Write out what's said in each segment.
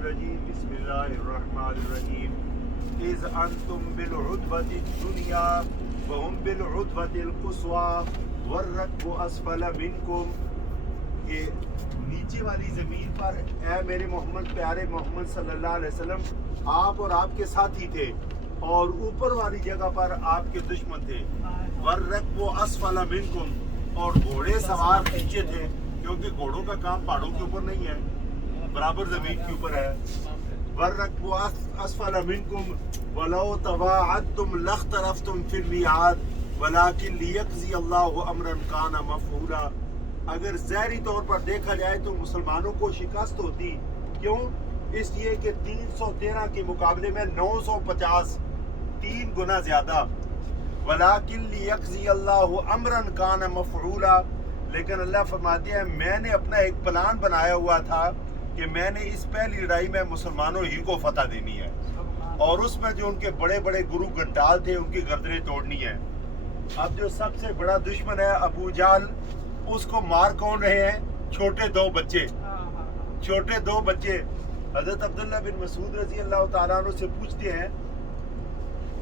الرجیم بسم اللہ الرحمن الرحیم اذ انتم بالعدوۃ الدنیا وهم بالعدوۃ القصوى والركب اسفل منکم، کہ نیچے والی زمین پر اے میرے محمد پیارے محمد صلی اللہ علیہ وسلم آپ اور آپ کے ساتھی تھے، اور اوپر والی جگہ پر آپ کے دشمن تھے۔ والركب اسفل منکم، اور گھوڑے سوار نیچے تھے، کیونکہ گھوڑوں کا کام پہاڑوں کے اوپر نہیں ہے، برابر زمین کے اوپر ہے۔ والركب اسفل منکم ولو تواعدتم لاختلفتم فی المیعاد ولکن لیقضی اللہ امرا کان مفعولا۔ اگر ظاہری طور پر دیکھا جائے تو مسلمانوں کو شکست ہوتی، کیوں؟ اس لیے کہ 313 کے مقابلے میں 950، 3 گنا زیادہ۔ ولیکن لیقضی اللہ امرا کان مفعولا، لیکن اللہ فرماتے ہیں میں نے اپنا ایک پلان بنایا ہوا تھا کہ میں نے اس پہلی لڑائی میں مسلمانوں ہی کو فتح دینی ہے، اور اس میں جو ان کے بڑے بڑے گرو گھنٹال تھے ان کی گردنیں توڑنی ہیں۔ اب جو سب سے بڑا دشمن ہے ابو جہل، اس کو مار کون رہے ہیں؟ چھوٹے دو بچے۔ حضرت عبداللہ بن مسعود رضی اللہ تعالیٰ عنہ سے پوچھتے ہیں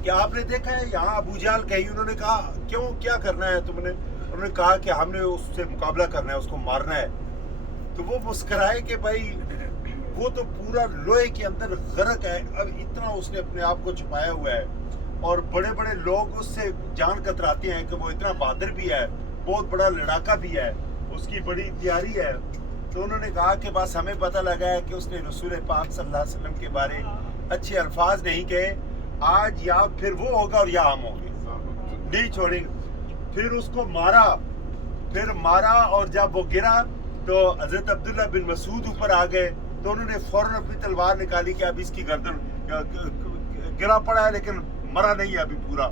کہ آپ نے دیکھا ہے یہاں ابو جہل کہیں؟ انہوں نے کہا کیوں، کیا کرنا ہے تم نے؟ انہوں نے کہا کہ ہم نے اس سے مقابلہ کرنا ہے، اس کو مارنا ہے۔ تو وہ مسکرائے کہ بھائی وہ تو پورا لوہے کے اندر غرق ہے، اب اتنا اس نے اپنے آپ کو چھپایا ہوا ہے، اور بڑے بڑے لوگ اس سے جان کتراتے ہیں کہ وہ اتنا بہادر بھی ہے، بہت بڑا لڑاکا بھی ہے، اس کی بڑی تیاری ہے۔ تو انہوں نے کہا کہ بس ہمیں پتہ لگا ہے کہ اس نے رسول پاک صلی اللہ علیہ وسلم کے بارے اچھے الفاظ نہیں کہے، آج یا پھر وہ ہوگا اور یا ہم ہوں گے، نہیں چھوڑیں گے۔ پھر اس کو مارا، اور جب وہ گرا تو حضرت عبداللہ بن مسعود اوپر آ گئے، تو انہوں نے فوراً اپنی تلوار نکالی کہ اب اس کی گردن گرا پڑا ہے لیکن مرا نہیں ہے ابھی پورا،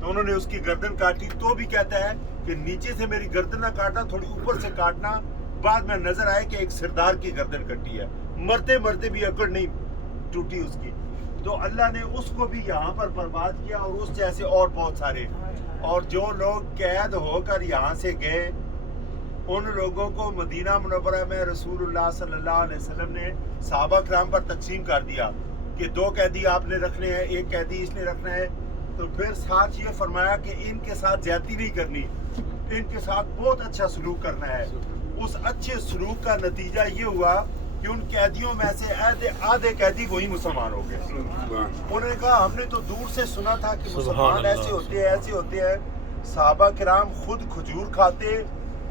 تو انہوں نے اس کی گردن کاٹی۔ تو بھی کہتا ہے کہ نیچے سے میری گردن نہ کاٹنا، تھوڑی اوپر سے کاٹنا۔ بعد میں نظر آئے کہ ایک سردار کی گردن کٹی ہے، مرتے بھی اکڑ نہیں ٹوٹی اس کی۔ تو اللہ نے اس کو بھی یہاں پر برباد کیا، اور اس جیسے اور بہت سارے۔ اور جو لوگ قید ہو کر یہاں سے گئے، ان لوگوں کو مدینہ منورہ میں رسول اللہ صلی اللہ علیہ وسلم نے صحابہ کرام پر تقسیم کر دیا کہ 2 قیدی آپ نے رکھنے ہیں، 1 قیدی اس نے رکھنا ہے۔ تو پھر ساتھ یہ فرمایا کہ ان کے ساتھ زیادتی نہیں کرنی، ان کے ساتھ بہت اچھا سلوک کرنا ہے۔ اس اچھے سلوک کا نتیجہ یہ ہوا کہ ان قیدیوں میں سے آدھے قیدی وہی مسلمان ہو گئے۔ انہوں نے کہا ہم نے تو دور سے سنا تھا کہ مسلمان ایسے ہوتے ہیں۔ صحابہ کرام خود کھجور کھاتے،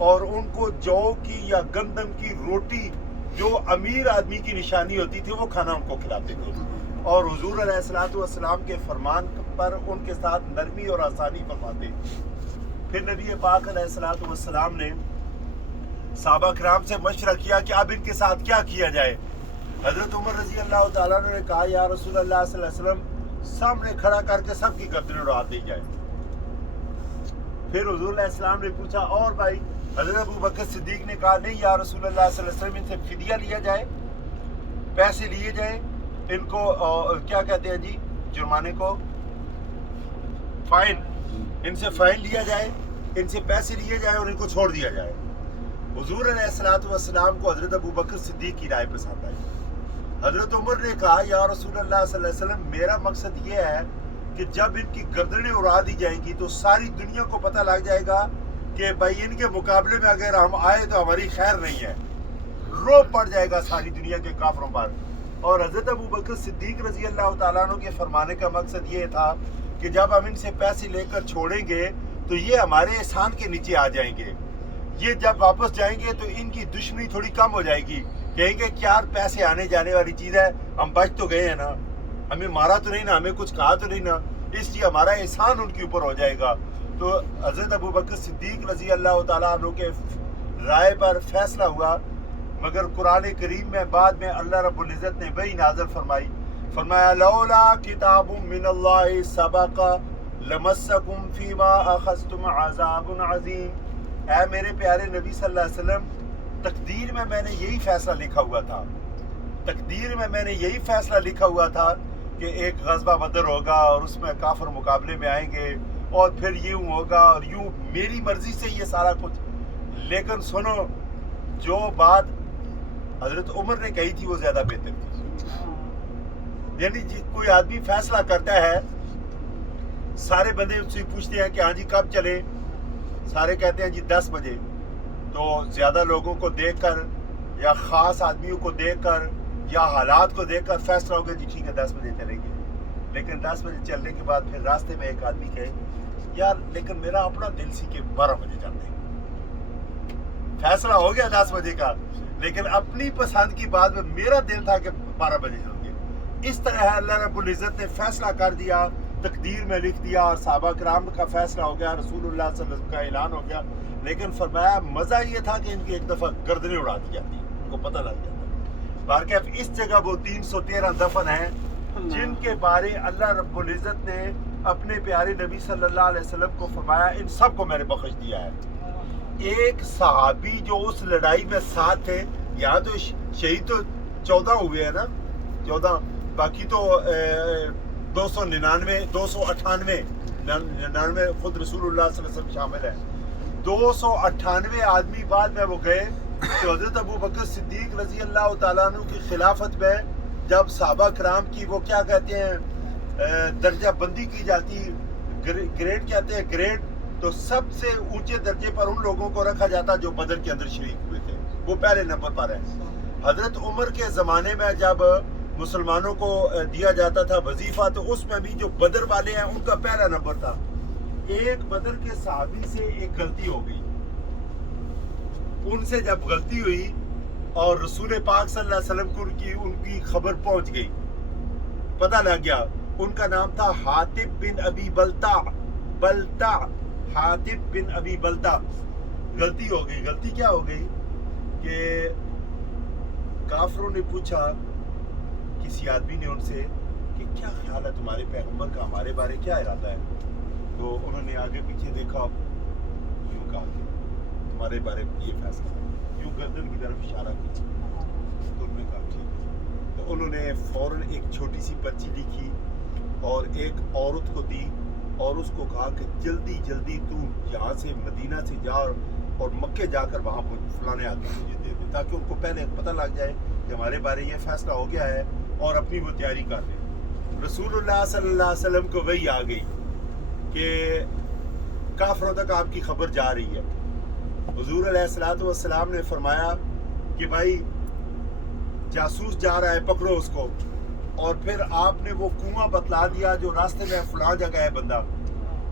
اور ان کو جو کی یا گندم کی روٹی جو امیر آدمی کی نشانی ہوتی تھی وہ کھانا ان کو کھلاتے تھے، اور حضور علیہ الصلوۃ والسلام کے فرمان پر ان کے ساتھ نرمی اور آسانی فرماتے۔ پھر نبی پاک علیہ الصلوۃ والسلام نے صحابہ کرام سے مشورہ کیا کہ اب ان کے ساتھ کیا کیا جائے۔ حضرت عمر رضی اللہ تعالیٰ نے کہا یا رسول اللہ صلی اللہ علیہ وسلم سامنے کھڑا کر کے سب کی گردنیں اڑا دی جائے۔ پھر حضور علیہ السلام نے پوچھا اور بھائی؟ حضرت ابو بکر صدیق نے کہا نہیں یا رسول اللہ صلی اللہ علیہ وسلم، ان سے فدیہ لیا جائے، پیسے لیے جائیں، ان کو کیا کہتے ہیں جی جرمانے کو، فائن، ان سے فائن لیا جائے، ان سے پیسے لیے جائیں اور ان کو چھوڑ دیا جائے۔ حضور علیہ الصلوۃ والسلام کو حضرت ابو بکر صدیق کی رائے پسند آئی۔ حضرت عمر نے کہا یا رسول اللہ صلی اللہ علیہ وسلم میرا مقصد یہ ہے کہ جب ان کی گردنیں اڑا دی جائیں گی تو ساری دنیا کو پتہ لگ جائے گا کہ بھائی ان کے مقابلے میں اگر ہم آئے تو ہماری خیر نہیں ہے، روب پڑ جائے گا ساری دنیا کے کافروں پر۔ اور حضرت ابو بکر صدیق رضی اللہ تعالیٰ عنہ کے فرمانے کا مقصد یہ تھا کہ جب ہم ان سے پیسے لے کر چھوڑیں گے تو یہ ہمارے احسان کے نیچے آ جائیں گے، یہ جب واپس جائیں گے تو ان کی دشمنی تھوڑی کم ہو جائے گی، کہیں گے کیا پیسے آنے جانے والی چیز ہے، ہم بچ تو گئے ہیں نا، ہمیں مارا تو نہیں نا، ہمیں کچھ کہا تو نہیں نا، اس لیے ہمارا احسان ان کے اوپر ہو جائے گا۔ تو حضرت ابو بکر صدیق رضی اللہ تعالیٰ عنہ کے رائے پر فیصلہ ہوا، مگر قرآن کریم میں بعد میں اللہ رب العزت نے وہی نازل فرمایا لولا کتاب من اللہ سبق لمسکم فیما اخذتم عذاب عظیم۔ اے میرے پیارے نبی صلی اللہ علیہ وسلم، تقدیر میں نے یہی فیصلہ لکھا ہوا تھا، کہ ایک غزوہ بدر ہوگا اور اس میں کافر مقابلے میں آئیں گے، اور پھر یوں ہوگا اور یوں، میری مرضی سے یہ سارا کچھ۔ لیکن سنو، جو بات حضرت عمر نے کہی تھی وہ زیادہ بہتر تھی۔ یعنی کوئی آدمی فیصلہ کرتا ہے, سارے بندے اس سے پوچھتے ہیں کہ ہاں جی کب چلیں, سارے کہتے ہیں جی 10 بجے. تو زیادہ لوگوں کو دیکھ کر یا خاص آدمیوں کو دیکھ کر یا حالات کو دیکھ کر فیصلہ ہو گیا جی ٹھیک ہے 10 بجے چلیں گے. لیکن 10 بجے چلنے کے بعد پھر راستے میں ایک آدمی کہے یار لیکن میرا اپنا دل سی کہ 12 بجے چلتے ہیں. فیصلہ ہو گیا 10 بجے کا, لیکن اپنی پسند کی بات میں میرا دل تھا کہ 12 بجے چلتے ہیں. اس طرح اللہ رب العزت نے فیصلہ کر دیا, تقدیر میں لکھ دیا, اور صحابہ کرام کا فیصلہ ہو گیا, رسول اللہ صلی اللہ علیہ وسلم کا اعلان ہو گیا. لیکن فرمایا مزہ یہ تھا کہ ان کی ایک دفعہ گردنیں اڑا دی جاتی, ان کو پتہ لگ جاتا. بارکیف اس جگہ وہ 313 دفن ہیں جن کے بارے اللہ رب العزت نے اپنے پیارے نبی صلی اللہ علیہ وسلم کو فرمایا ان سب کو میں نے بخش دیا ہے. ایک صحابی جو اس لڑائی میں ساتھ تھے, یہاں تو شہید تو 14 ہوئے ہیں نا, 14, باقی تو 298 خود رسول اللہ صلی اللہ علیہ وسلم شامل ہے. 298 آدمی بعد میں وہ گئے کہ حضرت ابو بکر صدیق رضی اللہ تعالیٰ عنہ کی خلافت میں جب صحابہ کرام کی وہ کیا کہتے ہیں درجہ بندی کی جاتی, گریڈ کہتے ہیں گریڈ, تو سب سے اونچے درجے پر ان لوگوں کو رکھا جاتا جو بدر کے اندر شریک ہوئے تھے, وہ پہلے نمبر پر ہے. حضرت عمر کے زمانے میں جب مسلمانوں کو دیا جاتا تھا وظیفہ تو اس میں بھی جو بدر والے ہیں ان کا پہلا نمبر تھا. ایک بدر کے صحابی سے ایک غلطی ہو گئی, ان سے جب غلطی ہوئی اور رسول پاک صلی اللہ علیہ وسلم کو ان کی خبر پہنچ گئی, پتہ لگ گیا. ان کا نام تھا حاتب بن ابی بلتا, حاتب بن ابی بلتا. غلطی ہو گئی. غلطی کیا ہو گئی کہ کافروں نے پوچھا کسی آدمی نے ان سے کہ کیا خیال ہے تمہارے پیغمبر کا ہمارے بارے کیا ارادہ ہے. تو انہوں نے آگے پیچھے دیکھا, یوں کہا کہ تمہارے بارے میں یہ فیصلہ, یوں گردن کی طرف اشارہ کیا. تو انہوں نے کہا ٹھیک ہے. تو انہوں نے فوراً ایک چھوٹی سی پرچی لکھی اور ایک عورت کو دی اور اس کو کہا کہ جلدی جلدی تو یہاں سے مدینہ سے جا اور مکے جا کر وہاں فلانے آدمی مجھے دے دے, تاکہ ان کو پہلے پتہ لگ جائے کہ ہمارے بارے یہ فیصلہ ہو گیا ہے اور اپنی وہ تیاری کر لیں. رسول اللہ صلی اللہ علیہ وسلم کو وہی آ گئی کہ کافروں تک آپ کی خبر جا رہی ہے. حضور علیہ الصلوۃ والسلام نے فرمایا کہ بھائی جاسوس جا رہا ہے, پکڑو اس کو. اور پھر آپ نے وہ کنواں بتلا دیا جو راستے میں فلاں جگہ ہے بندہ.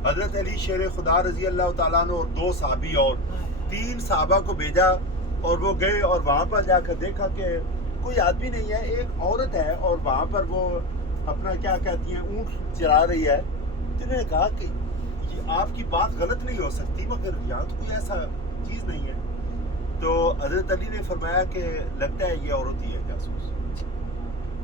حضرت علی شیر خدا رضی اللہ تعالیٰ عنہ اور 2 صحابی اور 3 صحابہ کو بھیجا اور وہ گئے اور وہاں پر جا کر دیکھا کہ کوئی آدمی نہیں ہے, ایک عورت ہے اور وہاں پر وہ اپنا کیا کہتی ہیں اونٹ چرا رہی ہے. تو انہوں نے کہا کہ یہ آپ کی بات غلط نہیں ہو سکتی مگر یہاں تو کوئی ایسا چیز نہیں ہے. تو حضرت علی نے فرمایا کہ لگتا ہے یہ عورت ہی ہے جاسوس.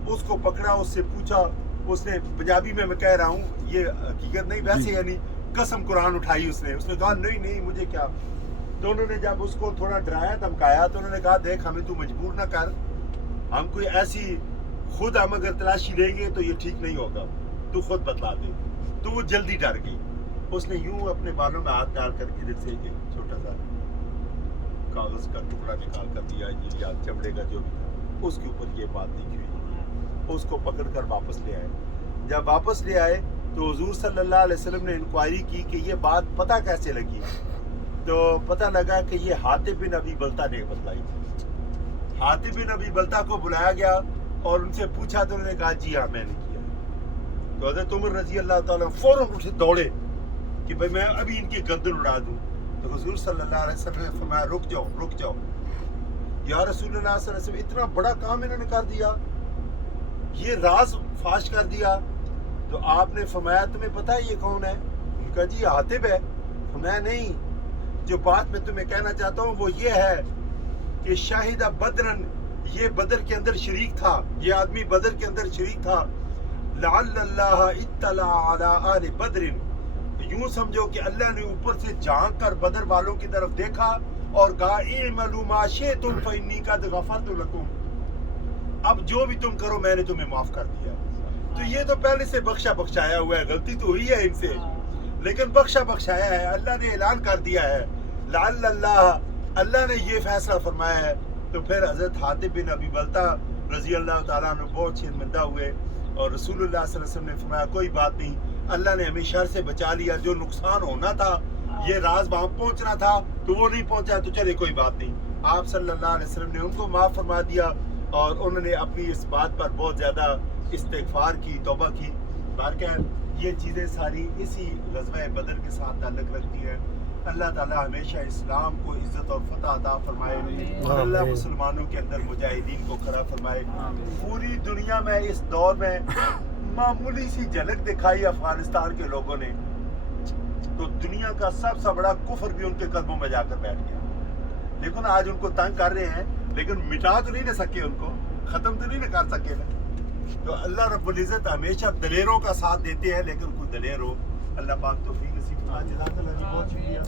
اس کو پکڑا, اس سے پوچھا, اس نے پنجابی میں کہہ رہا ہوں یہ حقیقت نہیں ویسے یعنی قسم قرآن اٹھائی اس نے کہا نہیں مجھے کیا. تو انہوں نے جب اس کو تھوڑا ڈرایا دھمکایا تو انہوں نے کہا دیکھ ہمیں تو مجبور نہ کر, ہم کوئی ایسی خود ہم اگر تلاشی لیں گے تو یہ ٹھیک نہیں ہوگا, تو خود بتلا دے. تو وہ جلدی ڈر گئی. اس نے یوں اپنے بالوں میں ہاتھ ڈال کر ادھر سے ایک چھوٹا سا کاغذ کا ٹکڑا نکال کر دیا یا چمڑے کا جو بھی تھا, اس کے اوپر یہ بات لکھی ہوئی. اس کو پکڑ کر واپس لے آئے. جب واپس لے آئے تو حضور صلی اللہ علیہ وسلم نے انکوائری کی کہ یہ بات پتہ کیسے لگی. تو پتہ لگا کہ یہ حاتب بن ابی بلتا نے بتلائی تھی. حاتب بن ابی بلتا کو بلایا گیا اور ان سے پوچھا تو انہوں نے کہا جی ہاں میں نے کیا. تو حضرت عمر رضی اللہ تعالیٰ فوراً اٹھے دوڑے کہ بھائی میں ابھی ان کی گردن اڑا دوں. تو حضور صلی اللہ علیہ وسلم نے فرمایا رک جاؤ یا رسول اللہ صلی اللہ علیہ وسلم, اتنا بڑا کام انہوں نے کر دیا, یہ راز فاش کر دیا. تو آپ نے فرمایا تمہیں پتہ ہے یہ کون ہے؟ ان کا جی حاتب ہے. فرمایا نہیں, جو بات میں تمہیں کہنا چاہتا ہوں وہ یہ ہے کہ شاہدہ بدرن, یہ بدر کے اندر شریک تھا, یہ آدمی بدر کے اندر شریک تھا. لعل اللہ اطلع علی آل بدر, یوں سمجھو کہ اللہ نے اوپر سے جھانک کر بدر والوں کی طرف دیکھا اور کہا اعملوا ما شئتم فإنی قد غفرت لکم, اب جو بھی تم کرو میں نے تمہیں معاف کر دیا. تو یہ تو پہلے سے بخشایا ہوا ہے, غلطی تو ہوئی ہے ان سے لیکن بخشایا ہے, اللہ نے اعلان کر دیا ہے. لعل اللہ نے یہ فیصلہ فرمایا ہے. تو پھر حضرت حاتب بن ابی بلتا رضی اللہ تعالیٰ عنہ بہت شرمندہ ہوئے اور رسول اللہ صلی اللہ علیہ وسلم نے فرمایا کوئی بات نہیں, اللہ نے ہمیں شر سے بچا لیا, جو نقصان ہونا تھا یہ راز وہاں پہنچنا تھا تو وہ نہیں پہنچا, تو چلے کوئی بات نہیں. آپ صلی اللہ علیہ وسلم نے ان کو معاف فرما دیا اور انہوں نے اپنی اس بات پر بہت زیادہ استغفار کی, توبہ کی. بہرکیف یہ چیزیں ساری اسی غزوہ بدر کے ساتھ تعلق رکھتی ہیں. اللہ تعالیٰ ہمیشہ اسلام کو عزت اور فتح عطا فرمائے اور اللہ مسلمانوں کے اندر مجاہدین کو کھڑا فرمائے. پوری دنیا میں اس دور میں معمولی سی جھلک دکھائی افغانستان کے لوگوں نے تو دنیا کا سب سے بڑا کفر بھی ان کے قدموں میں جا کر بیٹھ گیا. لیکن آج ان کو تنگ کر رہے ہیں لیکن مٹا تو نہیں نہ سکے, ان کو ختم تو نہیں نہ کر سکے نا. تو اللہ رب العزت ہمیشہ دلیروں کا ساتھ دیتے ہیں, لیکن کوئی دلیر ہو اللہ پاک توفیق نصیب فرمائے. جزاک اللہ جی, بہت شکریہ.